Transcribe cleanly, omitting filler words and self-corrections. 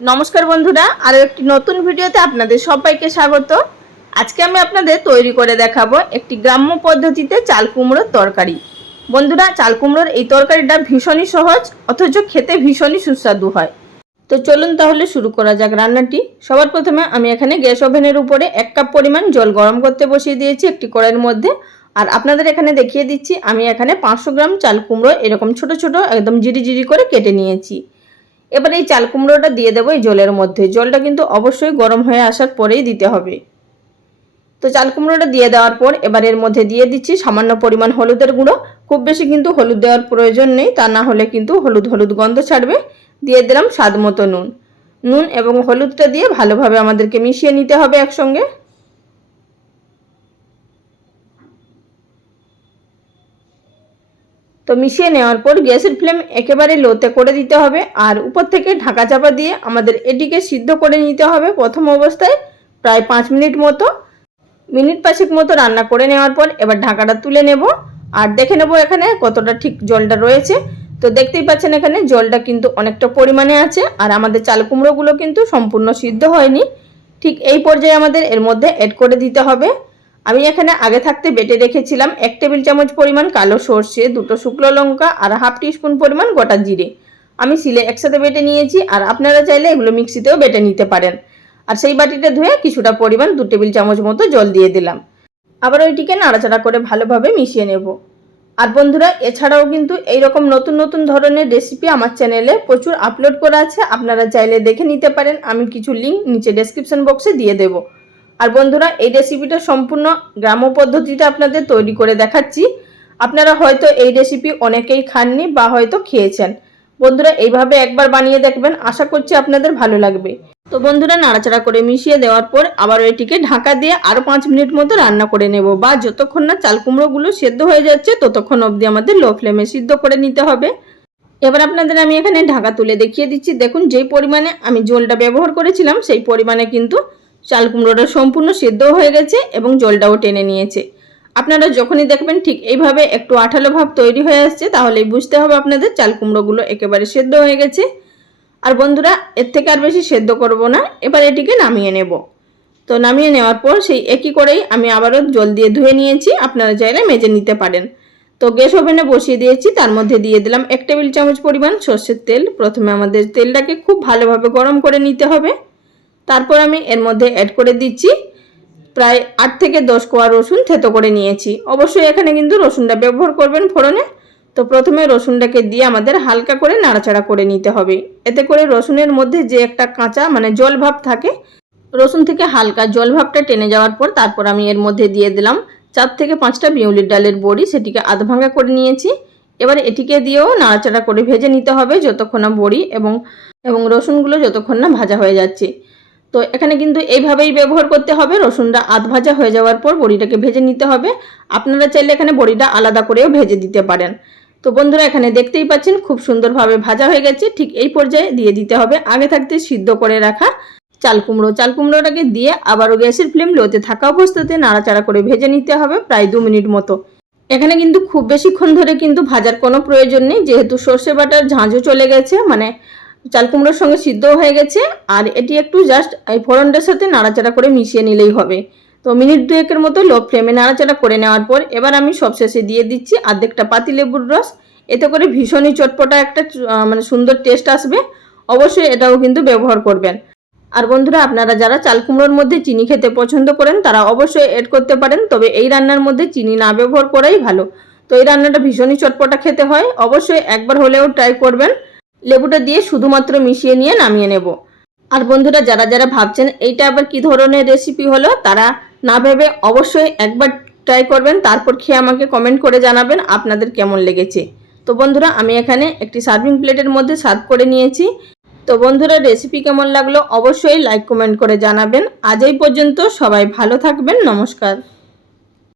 নমস্কার বন্ধুরা, আরও একটি নতুন ভিডিওতে আপনাদের সবাইকে স্বাগত। আজকে আমি আপনাদের তৈরি করে দেখাবো একটি গ্রাম্য পদ্ধতিতে চাল কুমড়োর তরকারি। বন্ধুরা, চাল কুমড়োর এই তরকারিটা ভীষণই সহজ, অথচ খেতে ভীষণই সুস্বাদু হয়। তো চলুন তাহলে শুরু করা যাক রান্নাটি। সবার প্রথমে আমি এখানে গ্যাস ওভেনের উপরে 1 কাপ পরিমাণ জল গরম করতে বসিয়ে দিয়েছি একটি কড়াইয়ের মধ্যে। আর আপনাদের এখানে দেখিয়ে দিচ্ছি, আমি এখানে 500 গ্রাম চাল কুমড়ো এরকম ছোট ছোট একদম জিরি জিরি করে কেটে নিয়েছি। এবার এই চাল কুমড়োটা দিয়ে দেবো এই জলের মধ্যে। জলটা কিন্তু অবশ্যই গরম হয়ে আসার পরেই দিতে হবে। তো চাল কুমড়োটা দিয়ে দেওয়ার পর এবার এর মধ্যে দিয়ে দিচ্ছি সামান্য পরিমাণ হলুদের গুঁড়ো। খুব বেশি কিন্তু হলুদ দেওয়ার প্রয়োজন নেই, তা না হলে কিন্তু হলুদ হলুদ গন্ধ ছাড়বে। দিয়ে দিলাম স্বাদ মতো নুন। নুন এবং হলুদটা দিয়ে ভালোভাবে আমাদেরকে মিশিয়ে নিতে হবে একসঙ্গে। তো মিশিয়ে নেওয়ার পর গ্যাসের ফ্লেম একেবারে লোতে করে দিতে হবে, আর উপর থেকে ঢাকা চাপা দিয়ে আমাদের এটিকে সিদ্ধ করে নিতে হবে প্রথম অবস্থায় প্রায় 5 মিনিট মতো। মিনিট 5 মতো রান্না করে নেওয়ার পর এবার ঢাকাটা তুলে নেব আর দেখে নেব এখানে কতটা ঠিক জলটা রয়েছে। তো দেখতেই পাচ্ছেন এখানে জলটা কিন্তু অনেকটা পরিমাণে আছে, আর আমাদের চাল কুমড়োগুলো কিন্তু সম্পূর্ণ সিদ্ধ হয়নি। ঠিক এই পর্যায়ে আমাদের এর মধ্যে অ্যাড করে দিতে হবে। আমি এখানে আগে থাকতে বেটে রেখেছিলাম 1 টেবিল চামচ পরিমাণ কালো সর্ষে, 2টো শুকনো লঙ্কা আর হাফ টিস্পুন পরিমাণ গোটা জিরে। আমি শিলে একসাথে বেটে নিয়েছি, আর আপনারা চাইলে এগুলো মিক্সিতেও বেটে নিতে পারেন। আর সেই বাটিটা ধুয়ে কিছুটা পরিমাণ 2 টেবিল চামচ মতো জল দিয়ে দিলাম। আবার ওইটিকে নাড়াচাড়া করে ভালোভাবে মিশিয়ে নেব। আর বন্ধুরা, এছাড়াও কিন্তু এইরকম নতুন নতুন ধরনের রেসিপি আমার চ্যানেলে প্রচুর আপলোড করা আছে, আপনারা চাইলে দেখে নিতে পারেন। আমি কিছু লিঙ্ক নিচে ডেসক্রিপশন বক্সে দিয়ে দেব। আর বন্ধুরা, এই রেসিপিটা সম্পূর্ণ গ্রাম্য পদ্ধতিতে আপনাদের তৈরি করে দেখাচ্ছি। আপনারা হয়তো এই রেসিপি অনেকেই খাননি বা হয়তো খেয়েছেন। বন্ধুরা, এইভাবে একবার বানিয়ে দেখবেন, আশা করছি আপনাদের ভালো লাগবে। তো বন্ধুরা, নাড়াচাড়া করে মিশিয়ে দেওয়ার পর আবার এটিকে ঢাকা দিয়ে আরও 5 মিনিট মতো রান্না করে নেব, বা যতক্ষণ না চাল কুমড়োগুলো সেদ্ধ হয়ে যাচ্ছে ততক্ষণ অবধি আমাদের লো ফ্লেমে সিদ্ধ করে নিতে হবে। এবার আপনাদের আমি এখানে ঢাকা তুলে দেখিয়ে দিচ্ছি। দেখুন, যেই পরিমাণে আমি জলটা ব্যবহার করেছিলাম সেই পরিমাণে কিন্তু চাল কুমড়োটা সম্পূর্ণ সেদ্ধ হয়ে গেছে এবং জলটাও টেনে নিয়েছে। আপনারা যখনই দেখবেন ঠিক এইভাবে একটু আঠালো ভাব তৈরি হয়ে আসছে, তাহলেই বুঝতে হবে আপনাদের চাল কুমড়োগুলো একেবারে সেদ্ধ হয়ে গেছে। আর বন্ধুরা, এর থেকে আর বেশি সেদ্ধ করব না। এবার এটিকে নামিয়ে নেব। তো নামিয়ে নেওয়ার পর সেই একই করেই আমি আবারও জল দিয়ে ধুয়ে নিয়েছি, আপনারা চাইলে মেজে নিতে পারেন। তো গ্যাস ওভেনে বসিয়ে দিয়েছি, তার মধ্যে দিয়ে দিলাম 1 টেবিল চামচ পরিমাণ সর্ষের তেল। প্রথমে আমাদের তেলটাকে খুব ভালোভাবে গরম করে নিতে হবে। তারপর আমি এর মধ্যে অ্যাড করে দিচ্ছি প্রায় 8 থেকে 10 কোয়া রসুন থেতো করে নিয়েছি। অবশ্যই এখানে কিন্তু রসুনটা ব্যবহার করবেন ফোড়নে। তো প্রথমে রসুনটাকে দিয়ে আমাদের হালকা করে নাড়াচাড়া করে নিতে হবে। এতে করে রসুনের মধ্যে যে একটা কাঁচা জল ভাব থাকে, রসুন থেকে হালকা জল ভাবটা টেনে যাওয়ার পর তারপর আমি এর মধ্যে দিয়ে দিলাম 4 থেকে 5টা বিউলির ডালের বড়ি, সেটিকে আধ ভাঙা করে নিয়েছি। এবার এটিকে দিয়েও নাড়াচাড়া করে ভেজে নিতে হবে যতক্ষণ না বড়ি এবং রসুনগুলো যতক্ষণ না ভাজা হয়ে যাচ্ছে। তো এখানে কিন্তু এইভাবেই ব্যবহার করতে হবে। রসুনটা আধ ভাজা হয়ে যাওয়ার পর বড়িটাকে ভেজে নিতে হবে। আপনারা চাইলে এখানে বড়িটা আলাদা করেও ভেজে দিতে পারেন। তো বন্ধুরা, এখানে দেখতেই পাচ্ছেন খুব সুন্দরভাবে ভাজা হয়ে গেছে। ঠিক এই পর্যায়ে দিয়ে দিতে হবে আগে থাকতে সিদ্ধ করে রাখা চাল কুমড়ো। চাল কুমড়োটাকে দিয়ে আবারও গ্যাসের ফ্লেম লোতে থাকা অবস্থাতে নাড়াচাড়া করে ভেজে নিতে হবে প্রায় 2 মিনিট মতো। এখানে কিন্তু খুব বেশিক্ষণ ধরে কিন্তু ভাজার কোনো প্রয়োজন নেই, যেহেতু সর্ষে বাটার ঝাঁঝও চলে গেছে, চাল কুমড়োর সঙ্গে সিদ্ধও হয়ে গেছে। আর এটি একটু জাস্ট এই ফোড়নটার সাথে নাড়াচাড়া করে মিশিয়ে নিলেই হবে। তো মিনিট 2 মতো লো ফ্লেমে নাড়াচাড়া করে নেওয়ার পর এবার আমি সবশেষে দিয়ে দিচ্ছি আর্ধেকটা পাতিলেবুর রস। এতে করে ভীষণই চটপটা একটা সুন্দর টেস্ট আসবে। অবশ্যই এটাও কিন্তু ব্যবহার করবেন। আর বন্ধুরা, আপনারা যারা চাল কুমড়োর মধ্যে চিনি খেতে পছন্দ করেন তারা অবশ্যই এড করতে পারেন, তবে এই রান্নার মধ্যে চিনি না ব্যবহার করাই ভালো। তো এই রান্নাটা ভীষণই চটপটা খেতে হয়, অবশ্যই একবার হলেও ট্রাই করবেন। লেবুটা দিয়ে শুধুমাত্র মিশিয়ে নিয়ে নামিয়ে নেব। আর বন্ধুরা, যারা যারা ভাবছেন এইটা আবার কি ধরনের রেসিপি হলো, তারা না ভেবে অবশ্যই একবার ট্রাই করবেন, তারপর খেয়ে আমাকে কমেন্ট করে জানাবেন আপনাদের কেমন লেগেছে। তো বন্ধুরা, আমি এখানে একটি সার্ভিং প্লেটের মধ্যে সার্ভ করে নিয়েছি। তো বন্ধুরা, রেসিপি কেমন লাগলো অবশ্যই লাইক কমেন্ট করে জানাবেন। আজ এই পর্যন্ত, সবাই ভালো থাকবেন। নমস্কার।